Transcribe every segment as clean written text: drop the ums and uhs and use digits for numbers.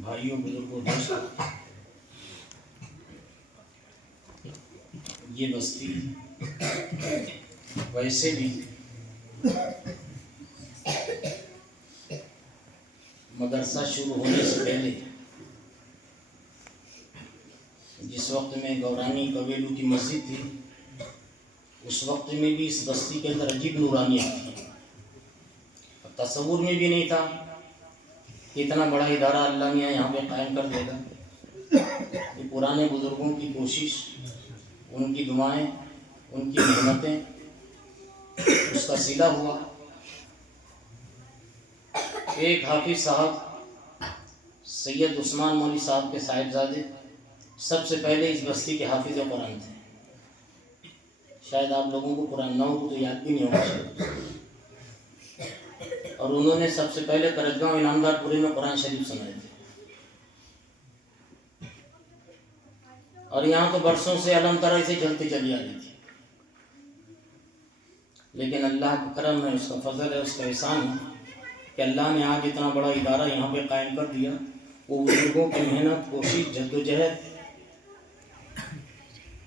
भाइयों बुजुर्गों दोस्तों, ये बस्ती वैसे भी मदरसा शुरू होने से पहले जिस वक्त में गौरानी कवेलू की मस्जिद थी, उस वक्त में भी इस बस्ती के अंदर अजीब नूरानियत थी। तस्वुर में भी नहीं था कि इतना बड़ा इदारा अल्लाह ने यहाँ पे कायम कर देगा। ये पुराने बुजुर्गों की कोशिश, उनकी दुआएं, उनकी मेहनतें, उसका सिला हुआ। एक हाफिज साहब सैयद उस्मान मौली साहब के साहिबजादे सबसे पहले इस बस्ती के हाफिज कुरान थे। शायद आप लोगों को कुरान ना हो तो याद भी नहीं होगा। और उन्होंने सबसे पहले करजगांव इनामदारपुरी में कुरान शरीफ सुनाए थे। और यहाँ तो बरसों से अलम तरह से चलती चली आ रही थी, लेकिन अल्लाह का करम है, उसका फजल है, उसका एहसान है कि अल्लाह ने आज इतना बड़ा इदारा यहाँ पे कायम कर दिया। वो बुजुर्गों की मेहनत, कोशिश, जद्दोजहद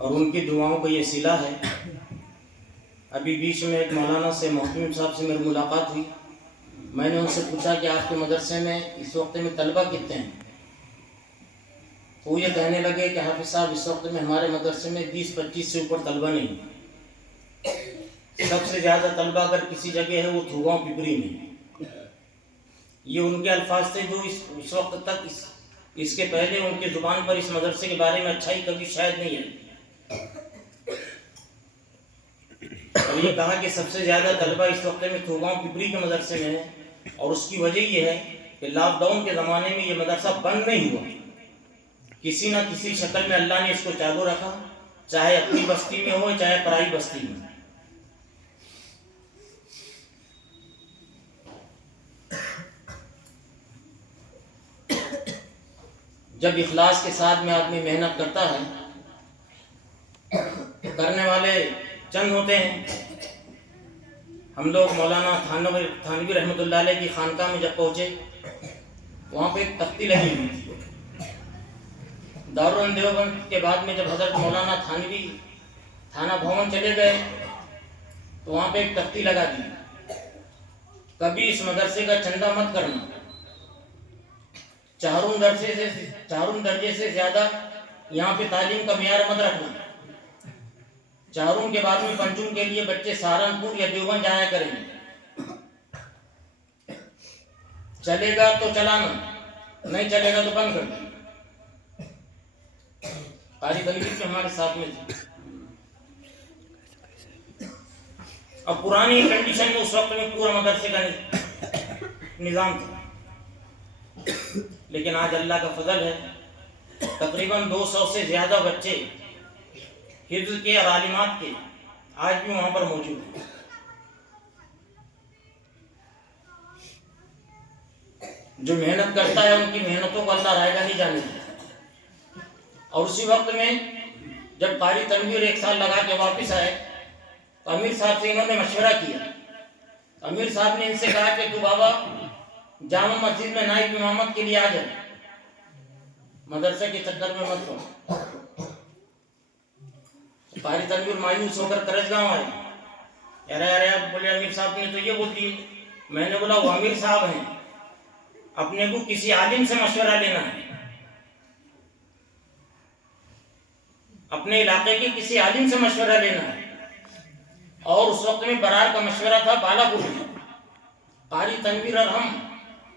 और उनकी दुआओं का ये सिला है। अभी बीच में एक मौलाना से, मोहतमिम साहब से मेरी मुलाकात हुई। मैंने उनसे पूछा कि आपके मदरसे में इस वक्त में तलबा कितने हैं? तो ये कहने लगे कि हाफिज साहब, इस वक्त में हमारे मदरसे में 20-25 से ऊपर तलबा नहीं। सबसे ज़्यादा तलबा अगर किसी जगह है वो थूगांव पिपरी में। ये उनके अल्फाज थे जो इस वक्त तक इसके पहले उनके ज़ुबान पर इस मदरसे के बारे में अच्छाई कभी शायद नहीं है। और ये कहा कि सबसे ज़्यादा तलबा इस वक्त में थूगांव पिपरी के मदरसे में है। और उसकी वजह ये है कि लॉकडाउन के ज़माने में ये मदरसा बंद नहीं हुआ। किसी न किसी शक्ल में अल्लाह ने इसको चालू रखा, चाहे अपनी बस्ती में हो चाहे पराई बस्ती में। जब इखलास के साथ में आदमी मेहनत करता है तो करने वाले चंद होते हैं। हम लोग मौलाना थानवी रहमतुल्लाह अलैह की खानका में जब पहुँचे, वहाँ पे एक तख्ती लगी हुई थी। दारुल देवबंद के बाद में जब हज़रत मौलाना थानवी थाना भवन चले गए तो वहाँ पे एक तख्ती लगा दी, कभी इस मदरसे का चंदा मत करना, चारों दर्जे से ज़्यादा यहाँ पे तालीम का मियार मत रखना। चारों के बाद में पंचून के लिए बच्चे सहारनपुर या देवबंद जाया करेंगे। चलेगा तो चलाना, नहीं चलेगा तो बंद कर देना। कारी तनवीर के हमारे साथ में थे। अब पुरानी कंडीशन में उस वक्त में पूरा मदरसे का निज़ाम था, लेकिन आज अल्लाह का फजल है, तकरीबन 200 से ज़्यादा बच्चे हिफ्ज़ के और आलिमात के आज भी वहाँ पर मौजूद हैं। जो मेहनत करता है उनकी मेहनतों को अल्लाह रायगा नहीं जाने देता। और उसी वक्त में जब कारी तनवीर एक साल लगा के वापस आए तो अमीर साहब से इन्होंने मशवरा किया। अमीर साहब ने इनसे कहा कि तू बाबा जामा मस्जिद में नाइब इमामत के लिए आ जाए, मदरसे के चक्कर में मत हो। कारी तनवीर मायूस होकर करजगांव आए। अरे आप बोले अमीर साहब ने तो ये बोल दी। मैंने बोला वो अमीर साहब हैं, अपने को किसी आलिम से मशवरा लेना है, अपने इलाके के किसी आलिम से मशवरा लेना है। और उस वक्त में बरार का मशवरा था बालापुर में। कारी तनवीर और हम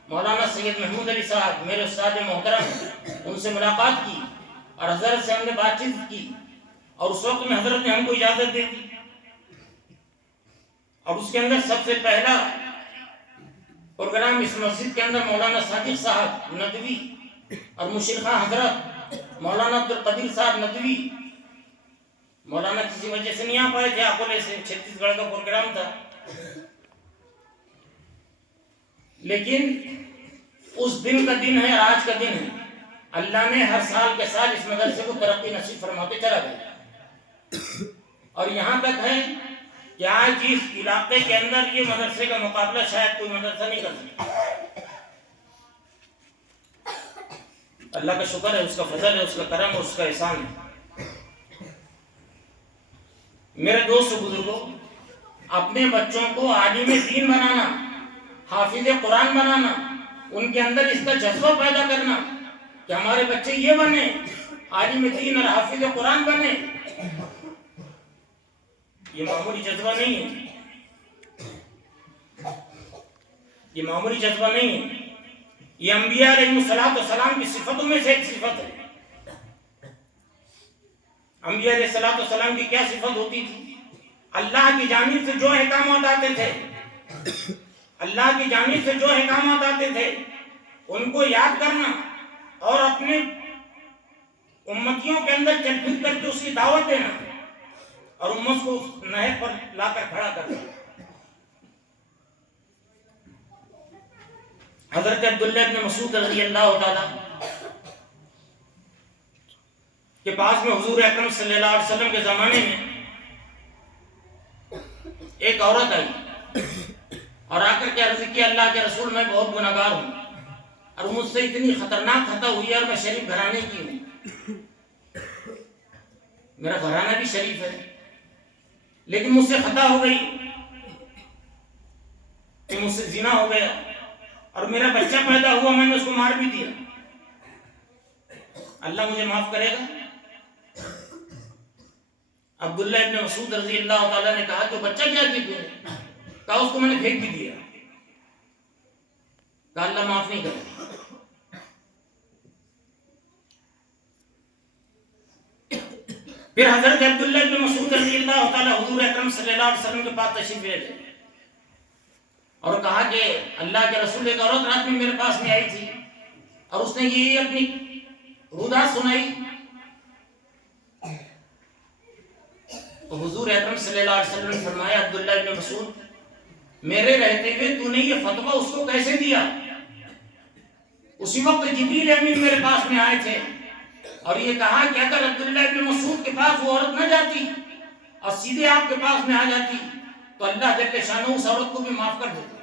मौलाना सैयद महमूद अली साहब मेरे उस्ताद मोहतरम, उनसे मुलाकात की और हजरत से हमने बातचीत की। और उस वक्त में हजरत ने हमको इजाज़त दे दी। और उसके अंदर सबसे पहला प्रोग्राम इस मस्जिद के अंदर मौलाना सादिक साहब नदवी और मुशीर खां हजरत मौलाना अब्दुल कदीर साहब नदवी, मौलाना किसी वजह से नहीं आ पाए थे, अकोले से, छत्तीसगढ़ का प्रोग्राम था। लेकिन उस दिन का दिन है, आज का दिन है। अल्लाह ने हर साल के साल इस मदरसे को तरक्की नसीब फरमाते चला गया। और यहाँ तक है कि आज इस इलाके के अंदर ये मदरसे का मुकाबला शायद कोई मदरसा नहीं कर सकता। अल्लाह का शुक्र है, उसका फजल है, उसका करम और उसका एहसान है। मेरे दोस्त बुजुर्गों, अपने बच्चों को आलिम दीन बनाना, हाफिज कुरान बनाना, उनके अंदर इसका जज्बा पैदा करना कि हमारे बच्चे ये बने, आलिम दीन और हाफिज कुरान बने, ये मामूली जज्बा नहीं है, ये मामूली जज्बा नहीं है। ये अंबिया अलैहिस्सलाम की सिफतों में से एक सिफत है। अंबिया अलैहिस्सलाम की क्या सिफत होती थी? अल्लाह की जानिब से जो अहकामात आते थे, अल्लाह की जानिब से जो अहकामात आते थे, उनको याद करना और अपने उम्मतियों के अंदर चल फिर करके उसकी दावत देना और उम्मत को नहर पर लाकर खड़ा करना। हजरत अब्दुल्लाह इब्न मसूद रज़ियल्लाहु ताला के पास में हुजूर अकरम सल्लल्लाहु अलैहि वसल्लम के ज़माने में एक औरत आई और आकर के अर्ज किया, अल्लाह के रसूल, मैं बहुत गुनहगार हूँ और मुझसे इतनी खतरनाक खता हुई है और मैं शरीफ घराने की हूँ, मेरा घराना भी शरीफ है, लेकिन मुझसे खता हो गई कि मुझसे जिना हो गया और मेरा बच्चा पैदा हुआ, मैंने उसको मार भी दिया, अल्लाह मुझे माफ करेगा? अब्दुल्लाह इब्न मसूद रज़ियल्लाहु ताला ने कहा, तो बच्चा क्या किया तूने? कहा, उसको मैंने फेंक भी दिया। कहा, अल्लाह माफ नहीं करेगा। फिर हजरत अब्दुल्लाह इब्न मसूद रज़ियल्लाहु ताला हुजूर अकरम सल्लल्लाहु अलैहि वसल्लम के पास तशरीफ ले गए और कहा कि अल्लाह के रसूल, एक औरत रात में मेरे पास में आई थी और उसने ये अपनी रुदात सुनाई। तो हुजूर अकरम सल्लल्लाहु अलैहि वसल्लम ने फरमाया, अब्दुल्लाह इब्न मसूद, मेरे रहते हुए तूने ये फतवा उसको कैसे दिया? उसी वक्त जिब्रील अमीन मेरे पास में आए थे और ये कहा कि अगर अब्दुल्लाह इब्न मसूद के पास वो औरत न जाती और सीधे आपके पास में आ जाती तो अल्लाह जल्ल शानहू उस औरत को भी माफ कर देता।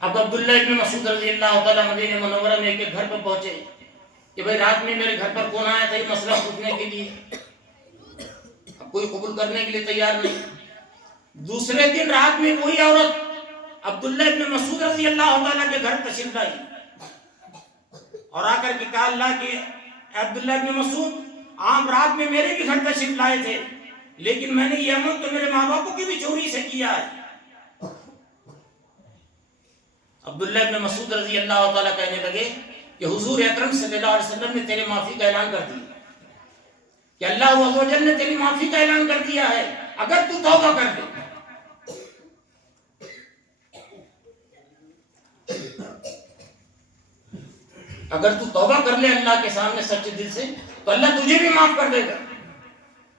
अब अब्दुल्लाह इब्न मसूद रज़ियल्लाहु ताला मदीना मुनव्वरा में एक घर पर पहुंचे कि भाई रात में मेरे घर पर कौन आया था ये मसला पूछने के लिए। अब कोई कबूल करने के लिए तैयार नहीं। दूसरे दिन रात में वही औरत अब्दुल्लाह इब्न मसूद रज़ियल्लाहु ताला के घर तशरीफ लाई और आकर के कहा, अल्लाह के अब्दुल्लाह इब्न मसूद, आप रात में मेरे भी घर तशरीफ लाए थे, लेकिन मैंने ये अमल तो मेरे माँ बापों की भी चोरी से किया है। अब्दुल्लाह इब्न मसूद रज़ियल्लाहु ताला कहने लगे कि हुजूर अकरम सल्लल्लाहु अलैहि वसल्लम ने तेरी माफी का ऐलान कर दिया, कि अल्लाह अज़्ज़ व जल ने तेरी माफी का ऐलान कर दिया है, अगर तू तौबा कर ले। अगर तू तौबा कर ले अल्लाह के सामने सच्चे दिल से, तो अल्लाह तुझे भी माफ कर देगा।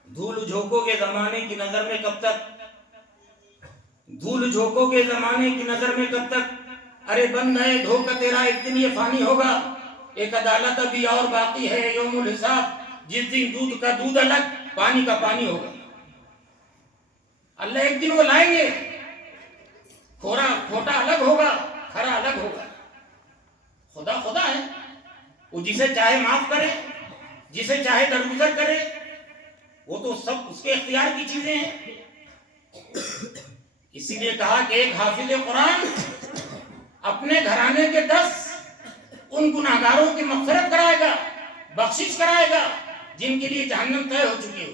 धूल झोंकोगे जमाने की नजर में कब तक, धूल झोंकोगे जमाने की नजर में कब तक, अरे बन गए धोखा तेरा, एक दिन ये फानी होगा। एक अदालत अभी और बाकी है, यौमुल हिसाब, जिस दिन दूध का दूध अलग, पानी का पानी होगा। अल्लाह एक दिन वो लाएंगे, खोरा खोटा अलग होगा, खरा अलग होगा। खुदा खुदा है, वो जिसे चाहे माफ करे, जिसे चाहे दरगुजर करे, वो तो सब उसके इख्तियार की चीजें हैं। इसीलिए कहा कि एक हाफिज कुरान अपने घराने के 10 उन गुनाहगारों की मग़फ़िरत कराएगा, बख्शिश कराएगा जिनके लिए जहन्नम तय हो चुकी हो।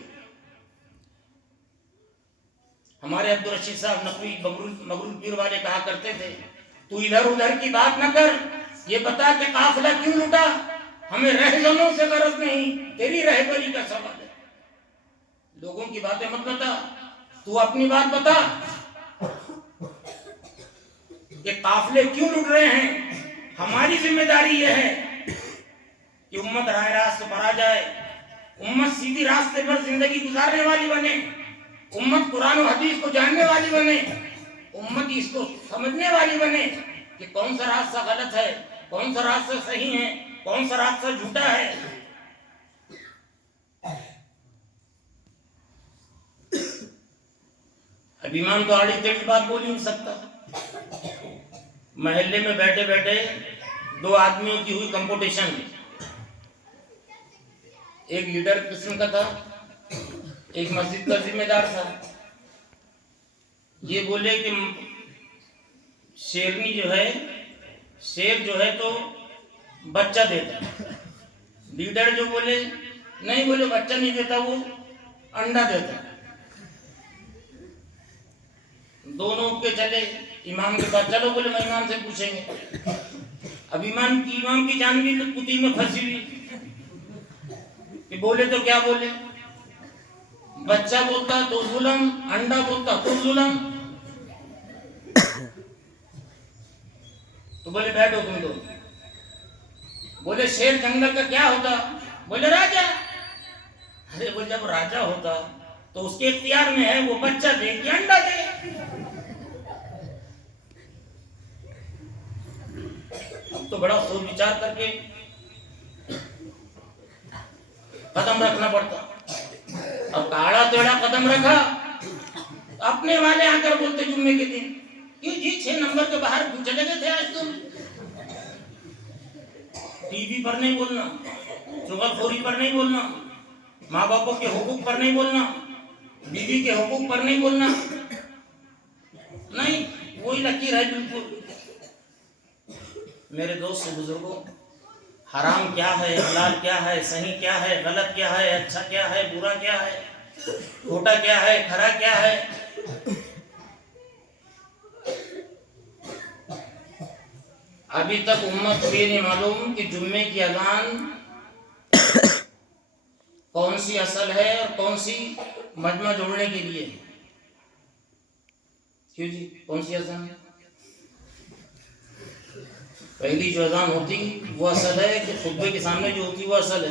हमारे अब्दुल रशीद साहब नकवी मगरूल पीर वाले कहा करते थे, तू इधर उधर की बात न कर, ये बता कि काफिला क्यों लुटा, हमें रहजनों से गरज नहीं, तेरी रहबरी का सवाल है। लोगों की बातें मत बता, तू अपनी बात बता कि काफिले क्यों लुट रहे हैं। हमारी जिम्मेदारी यह है कि उम्मत राह रास्ते पर आ जाए, उम्मत सीधी रास्ते पर जिंदगी गुजारने वाली बने, उम्मत कुरान और हदीस को जानने वाली बने, उम्मत इसको समझने वाली बने कि कौन सा रास्ता गलत है, कौन सा रास्ता सही है, कौन सा रास्ता झूठा है। अब ईमान तो आड़ी टेढ़ी बात बोल ही नहीं सकता। महल्ले में बैठे बैठे दो आदमियों की हुई कंपटीशन। एक लीडर किस्म का था, एक मस्जिद का जिम्मेदार था। ये बोले कि शेरनी जो है, शेर जो है तो बच्चा देता। लीडर जो बोले नहीं, बोले बच्चा नहीं देता, वो अंडा देता। दोनों उठ के चले इमाम के पास। चलो बोले मैं इमाम से पूछेंगे। अब इमाम की जान भी कुत्ती में फंसी हुई कि बोले तो क्या बोले। बच्चा बोलता तो जुल्म, अंडा बोलता तो जुल्म। तो बोले बैठो तुम दो। बोले शेर जंगल का क्या होता? बोले राजा। अरे बोले जब राजा होता तो उसके इख्तियार में है वो बच्चा दे कि अंडा दे। अब तो बड़ा सोच विचार करके कदम रखना पड़ता। अब काड़ा टेढ़ा कदम रखा, अपने वाले आकर बोलते जुम्मे के दिन, क्यों जी 6 नंबर के बाहर क्यों चले गए थे आज तुम? टीवी पर नहीं बोलना, चुगलखोरी पर नहीं बोलना, माँ बापों के हुकूक पर नहीं बोलना, बीवी के हुकूक पर नहीं बोलना। नहीं, वही लकीर है बिल्कुल। मेरे दोस्त बुजुर्गों, हराम क्या है, हलाल क्या है, सही क्या है, गलत क्या है, अच्छा क्या है, बुरा क्या है, खोटा क्या है, खरा क्या है, अभी तक उम्मत को ये नहीं मालूम कि जुम्मे की अजान कौन सी असल है और कौन सी मजमा जोड़ने के लिए। क्यों जी, कौन सी अजान है? पहली जो अजान होती वो असल है कि खुतबे के सामने जो होती वो असल है?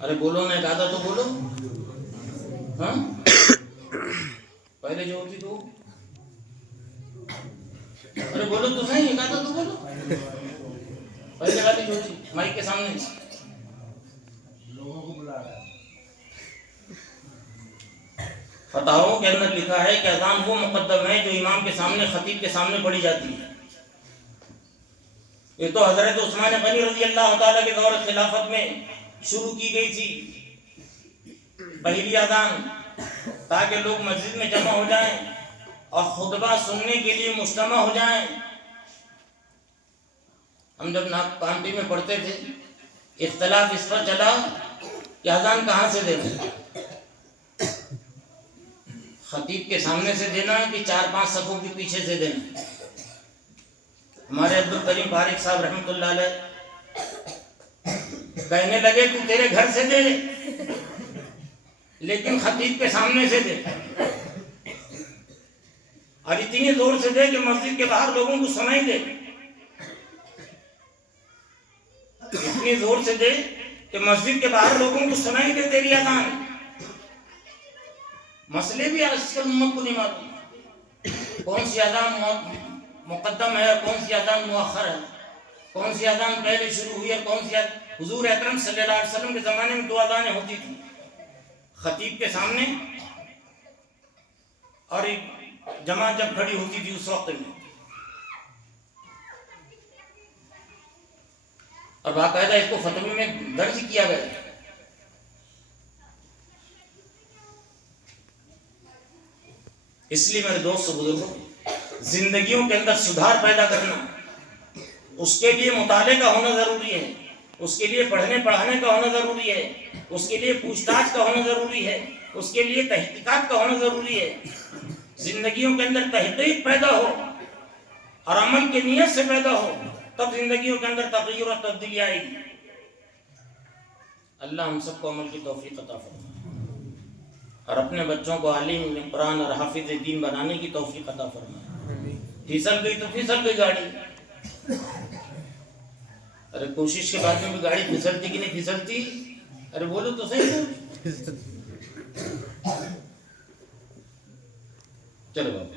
अरे बोलो ना, दादा तो बोलो। हाँ, पहले जो होती तो, अरे बोलो तो सही, दादा तो बोलो। पहले वाली जो होती माइक के सामने लोगों को बुला रहा है। फतवाओं के अंदर लिखा है कि अजान वो मुकद्दम है जो इमाम के सामने, खतीब के सामने पढ़ी जाती है। ये तो हजरत उस्मान गनी रजी अल्लाह ताला के दौर खिलाफत में शुरू की गई थी पहली अजान, ताकि लोग मस्जिद में जमा हो जाएं और खुतबा सुनने के लिए मुज्तमा हो जाएं। हम जब नागपांटी में पढ़ते थे, इख्तिलाफ इस पर चला कि अजान कहाँ से देना, खतीब के सामने से देना कि 4-5 सफों के पीछे से देना। हमारे अब्दुल करीम फारिक साहब रहमतुल्लाह अलैह कहने लगे तू तेरे घर से दे, लेकिन खतीब के सामने से दे, और इतनी जोर से दे कि मस्जिद के बाहर लोगों को सुनाई दे। इतनी जोर से दे कि मस्जिद के बाहर लोगों को सुनाई दे तेरी अजान। मसले भी आजकल उम्मत को नहीं मालूम, कौन सी अजान मुकद्दम है और कौन सी अजान मुअख्खर है, कौन सी अजान पहले शुरू हुई और कौन सी। हुजूर अकरम सल्लल्लाहु अलैहि वसल्लम के ज़माने में 2 अजानें होती थी, खतीब के सामने और एक जमात जब खड़ी होती थी उस वक्त में। और बाकायदा इसको फतवे में दर्ज किया गया। इसलिए मेरे दोस्त बुजुर्गों, जिंदगियों के अंदर सुधार पैदा करना, उसके लिए मुताले का होना जरूरी है, उसके लिए पढ़ने पढ़ाने का होना जरूरी है, उसके लिए पूछताछ का होना जरूरी है, उसके लिए तहकीकात का होना जरूरी है। जिंदगियों के अंदर तहकीक पैदा हो और अमल की नीयत से पैदा हो, तब जिंदगियों के अंदर तग़य्युर और तब्दीली आएगी। अल्लाह हम सबको अमल की तौफीक अता फरमाए और अपने बच्चों को आलिम कुरान और हाफिज दीन बनाने की तौफीक अता फरमाए। फिसल गई तो फिसल गई गाड़ी, अरे कोशिश के बाद में भी गाड़ी फिसलती कि नहीं फिसलती? अरे बोलो तो सही। चलो बाबा,